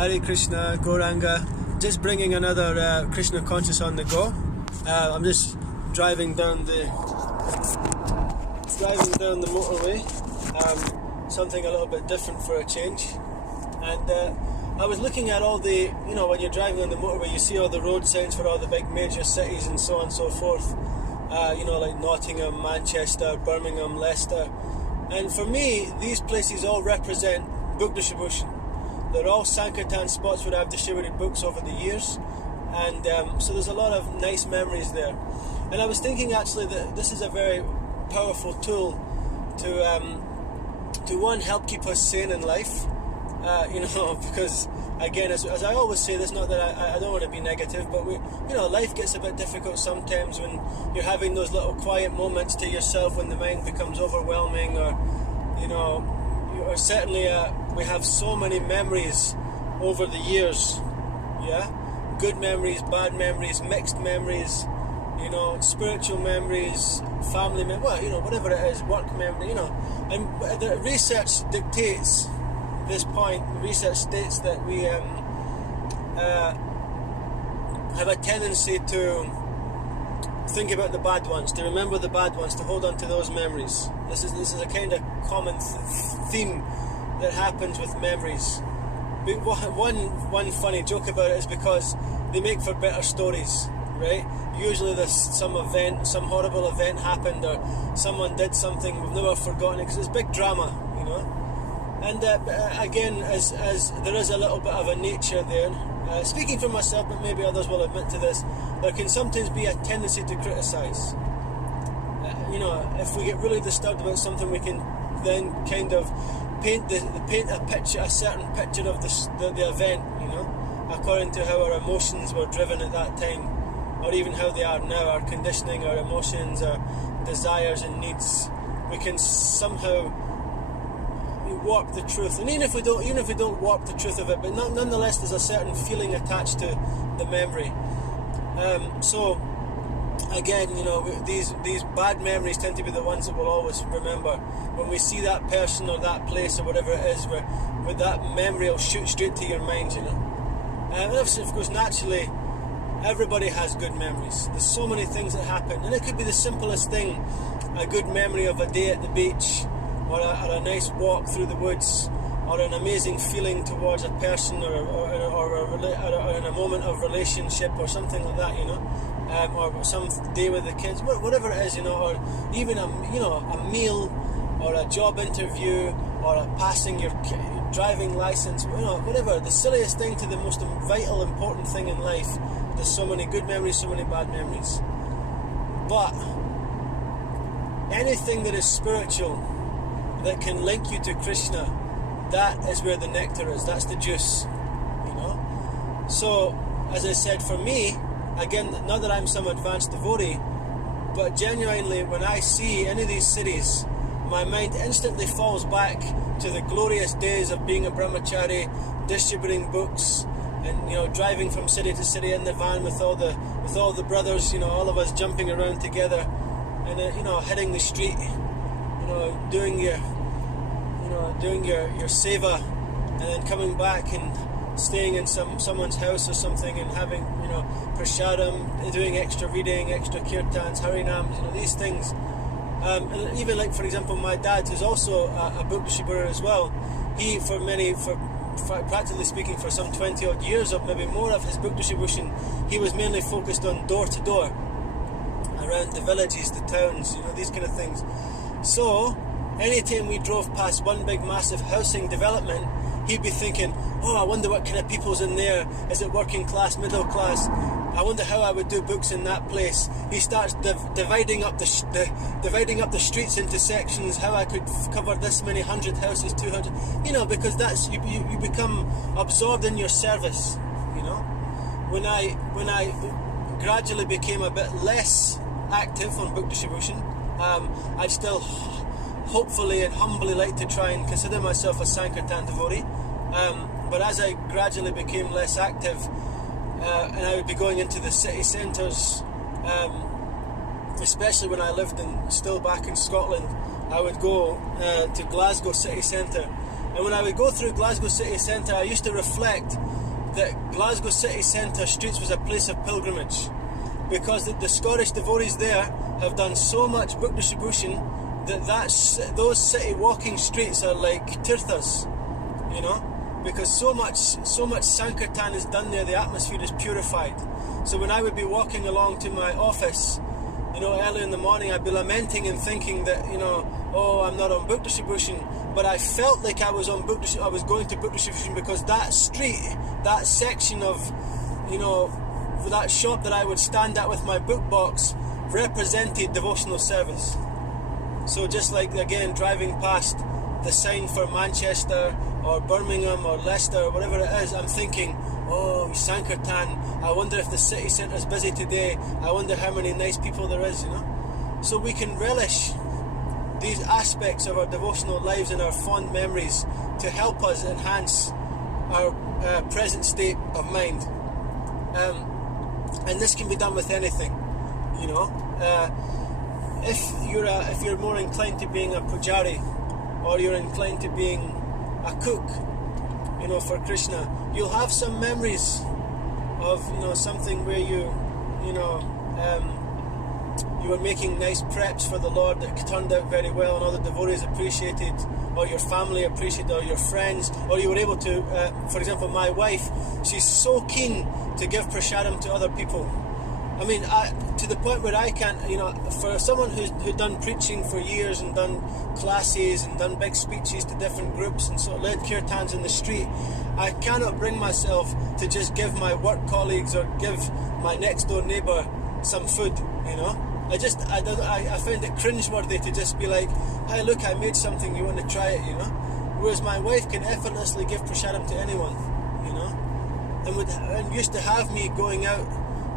Hare Krishna, Gauranga. Just bringing another Krishna conscious on the go. I'm just driving down the motorway. Something a little bit different for a change. And I was looking at all the, when you're driving on the motorway, you see all the road signs for all the big major cities and so on and so forth. Like Nottingham, Manchester, Birmingham, Leicester. And for me, these places all represent book distribution. They're all Sankirtan spots where I've distributed books over the years. And so there's a lot of nice memories there. And I was thinking actually that this is a very powerful tool to one, help keep us sane in life. Because again, as I always say, this not that I don't want to be negative, but life gets a bit difficult sometimes when you're having those little quiet moments to yourself when the mind becomes overwhelming, or certainly we have so many memories over the years, good memories, bad memories, mixed memories, spiritual memories, family memories, whatever it is, work memory, and the research dictates this point. Research states that we have a tendency to think about the bad ones, to remember the bad ones, to hold on to those memories. This is a kind of common theme that happens with memories. But one funny joke about it is because they make for better stories, right? Usually there's some horrible event happened, or someone did something we've never forgotten it, because it's big drama, And again, as there is a little bit of a nature there, speaking for myself, but maybe others will admit to this, there can sometimes be a tendency to criticise. If we get really disturbed about something, we can then kind of paint a certain picture of the event, according to how our emotions were driven at that time, or even how they are now, our conditioning, our emotions, our desires and needs. We can somehow warp the truth, and even if we don't warp the truth of it, but nonetheless there's a certain feeling attached to the memory. So again, these bad memories tend to be the ones that we'll always remember. When we see that person or that place or whatever it is, where that memory will shoot straight to your mind, And obviously, of course, naturally, everybody has good memories. There's so many things that happen, and it could be the simplest thing: a good memory of a day at the beach, or a nice walk through the woods, or an amazing feeling towards a person, or in a moment of relationship, or something like that, or some day with the kids, whatever it is, or even a meal, or a job interview, or passing your driving license, whatever. The silliest thing to the most vital, important thing in life. There's so many good memories, so many bad memories. But anything that is spiritual, that can link you to Krishna, that is where the nectar is. That's the juice, So, as I said, for me, again, not that I'm some advanced devotee, but genuinely, when I see any of these cities, my mind instantly falls back to the glorious days of being a brahmachari, distributing books, and driving from city to city in the van with all the brothers, all of us jumping around together, and hitting the street, doing your seva, and then coming back and staying in someone's house or something, and having prasadam, doing extra reading, extra kirtans, harinams, these things. And even like, for example, my dad, who's also a book distributor as well, he practically speaking, for some 20 odd years, or maybe more, of his book distribution, he was mainly focused on door to door around the villages, the towns, these kind of things. So anytime we drove past one big massive housing development, he'd be thinking, oh, I wonder what kind of people's in there. Is it working class, middle class? I wonder how I would do books in that place. He starts dividing up the streets into sections, how I could cover this many 100 houses, 200, because that's you become absorbed in your service. When I gradually became a bit less active on book distribution, I'd still hopefully and humbly like to try and consider myself a Sankirtan devotee, but as I gradually became less active, and I would be going into the city centres, especially when I lived still back in Scotland, I would go to Glasgow city centre, and And when I would go through Glasgow city centre, I used to reflect that Glasgow city centre streets was a place of pilgrimage, because the Scottish devotees there have done so much book distribution that those city walking streets are like tirthas, you know, because so much Sankirtan is done there, the atmosphere is purified. So when I would be walking along to my office, you know, early in the morning, I'd be lamenting and thinking that, you know, oh, I'm not on book distribution, but I felt like I was on I was going to book distribution, because that street, that section of, you know, that shop that I would stand at with my book box represented devotional service. So just like, again, driving past the sign for Manchester or Birmingham or Leicester or whatever it is, I'm thinking, oh, Sankirtan, I wonder if the city centre is busy today, I wonder how many nice people there is, you know. So we can relish these aspects of our devotional lives and our fond memories to help us enhance our present state of mind. And this can be done with anything, you know. If you're more inclined to being a pujari, or you're inclined to being a cook, you know, for Krishna, you'll have some memories of, you know, something where you were making nice preps for the Lord that turned out very well, and all the devotees appreciated, or your family appreciated, or your friends, or you were able to, for example, my wife, she's so keen to give prasadam to other people. I mean, to the point where I can't, you know, for someone who'd done preaching for years and done classes and done big speeches to different groups and sort of led kirtans in the street, I cannot bring myself to just give my work colleagues or give my next door neighbour some food, you know. I find it cringeworthy to just be like, hey, look, I made something, you want to try it, you know. Whereas my wife can effortlessly give prasadam to anyone, you know, and used to have me going out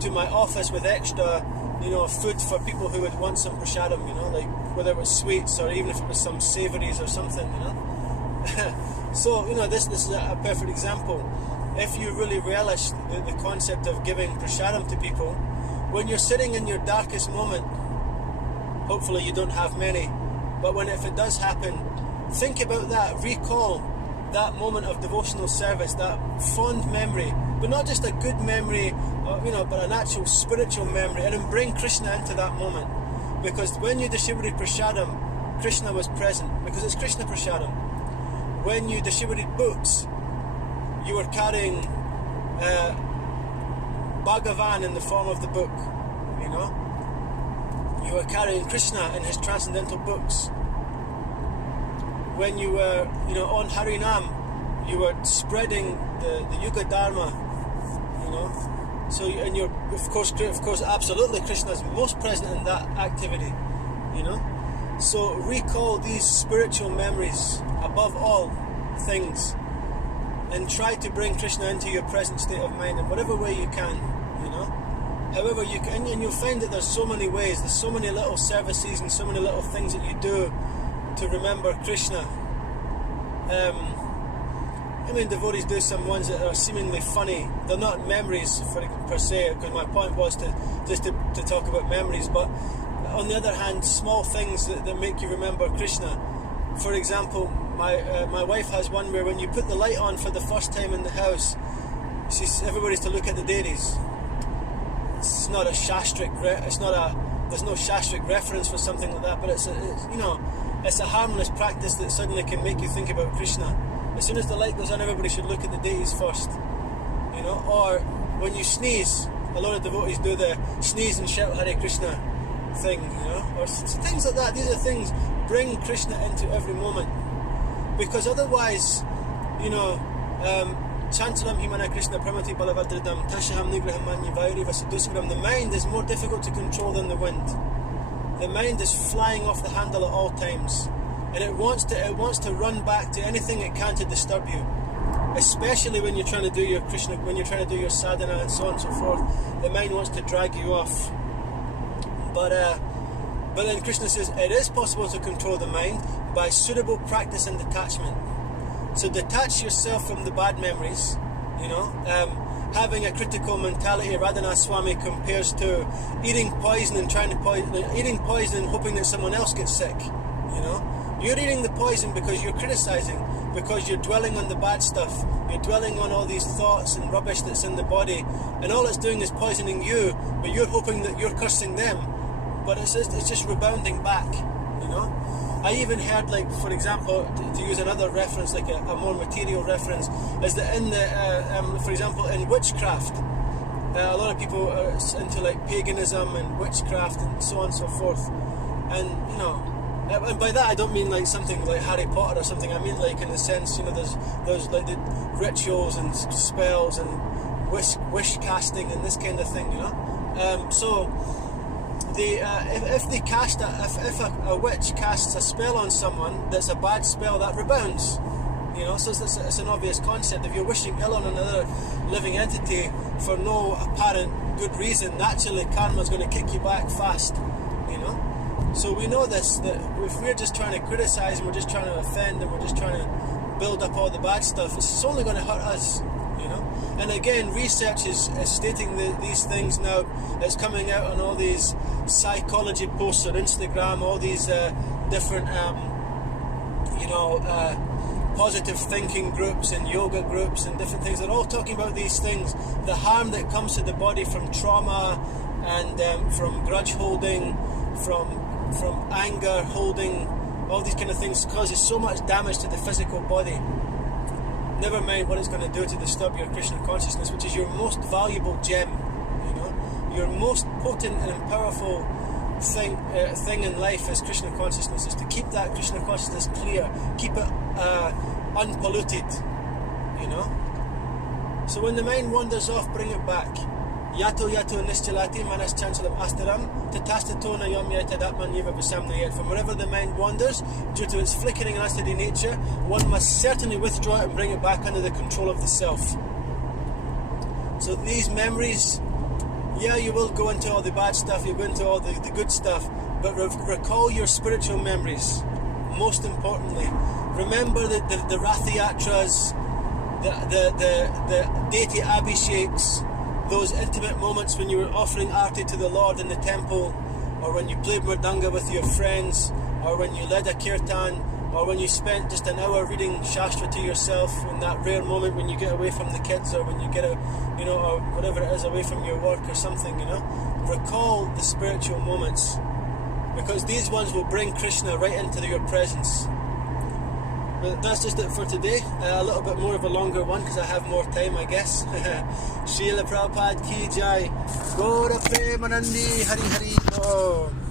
to my office with extra, you know, food for people who would want some prasadam, you know, like whether it was sweets or even if it was some savouries or something, you know. So, you know, this is a perfect example. If you really relish the concept of giving prasadam to people, when you're sitting in your darkest moment, hopefully you don't have many, but if it does happen, think about that, recall that moment of devotional service, that fond memory, but not just a good memory, you know, but an actual spiritual memory, and then bring Krishna into that moment. Because when you distributed prasadam, Krishna was present, because it's Krishna prasadam. When you distributed books, you were carrying Bhagavan in the form of the book, you know. You were carrying Krishna in his transcendental books. When you were, you know, on Harinam, you were spreading the Yuga Dharma, you know. So, and you're, of course, absolutely, Krishna is most present in that activity, you know. So recall these spiritual memories above all things, and try to bring Krishna into your present state of mind in whatever way you can, you know. However you can, and you'll find that there's so many ways, there's so many little services and so many little things that you do to remember Krishna. I mean, devotees do some ones that are seemingly funny. They're not memories per se, because my point was to talk about memories, but on the other hand, small things that make you remember Krishna. For example, my wife has one where when you put the light on for the first time in the house, everybody's to look at the deities. It's not a shastric, there's no shastric reference for something like that, but it's a harmless practice that suddenly can make you think about Krishna. As soon as the light goes on, everybody should look at the deities first, you know. Or when you sneeze, a lot of devotees do the sneeze and shout Hare Krishna thing, you know, or things like that. These are things, bring Krishna into every moment, because otherwise, you know, Chantalam Himana Krishna Pramati Balavadridam Tashaham Nigraham Manyi Vairi Vasidusvaram. The mind is more difficult to control than the wind. The mind is flying off the handle at all times, and it wants to run back to anything it can to disturb you. Especially when you're trying to do your Krishna, when you're trying to do your sadhana and so on and so forth, the mind wants to drag you off. But then Krishna says it is possible to control the mind by suitable practice and detachment. So detach yourself from the bad memories, you know. Having a critical mentality, Radhanath Swami compares to eating poison and eating poison and hoping that someone else gets sick, you know. You're eating the poison because you're criticizing. because you're dwelling on the bad stuff. You're dwelling on all these thoughts and rubbish that's in the body, and all it's doing is poisoning you, but you're hoping that you're cursing them, but it's just rebounding back, you know. I even heard, like, for example, to use another reference, like a more material reference, is that in the, for example, in witchcraft, a lot of people are into like paganism and witchcraft and so on and so forth, and you know. And by that I don't mean like something like Harry Potter or something. I mean like in the sense, you know, there's like the rituals and spells and wish casting and this kind of thing, you know. So if a witch casts a spell on someone that's a bad spell, that rebounds, you know. So it's an obvious concept. If you're wishing ill on another living entity for no apparent good reason, naturally karma's going to kick you back fast, you know. So we know this, that if we're just trying to criticize and we're just trying to offend and we're just trying to build up all the bad stuff, it's only going to hurt us, you know. And again, research is stating these things now. It's coming out on all these psychology posts on Instagram, all these different, positive thinking groups and yoga groups and different things. They're all talking about these things, the harm that comes to the body from trauma and from grudge holding, from anger holding, all these kind of things causes so much damage to the physical body. Never mind what it's going to do to disturb your Krishna consciousness, which is your most valuable gem, you know. Your most potent and powerful thing in life is Krishna consciousness, is to keep that Krishna consciousness clear, keep it unpolluted, you know. So when the mind wanders off, bring it back. Yato nischalati manas chanchalam astaram tatatona yomyata datmanyeva visamnayet. From wherever the mind wanders, due to its flickering and unsteady nature, one must certainly withdraw it and bring it back under the control of the self. So these memories, yeah, you will go into all the bad stuff, you go into all the good stuff, but recall your spiritual memories. Most importantly, remember the Rathayatras, the deity Abhisheks, those intimate moments when you were offering arti to the Lord in the temple, or when you played mridanga with your friends, or when you led a kirtan, or when you spent just an hour reading Shastra to yourself, in that rare moment when you get away from the kids, or when you get or whatever it is, away from your work or something, you know. Recall the spiritual moments, because these ones will bring Krishna right into your presence. But that's just it for today. A little bit more of a longer one because I have more time, I guess. Srila Prabhupada ki jai. Gaura Premanandi Hari Hari Om.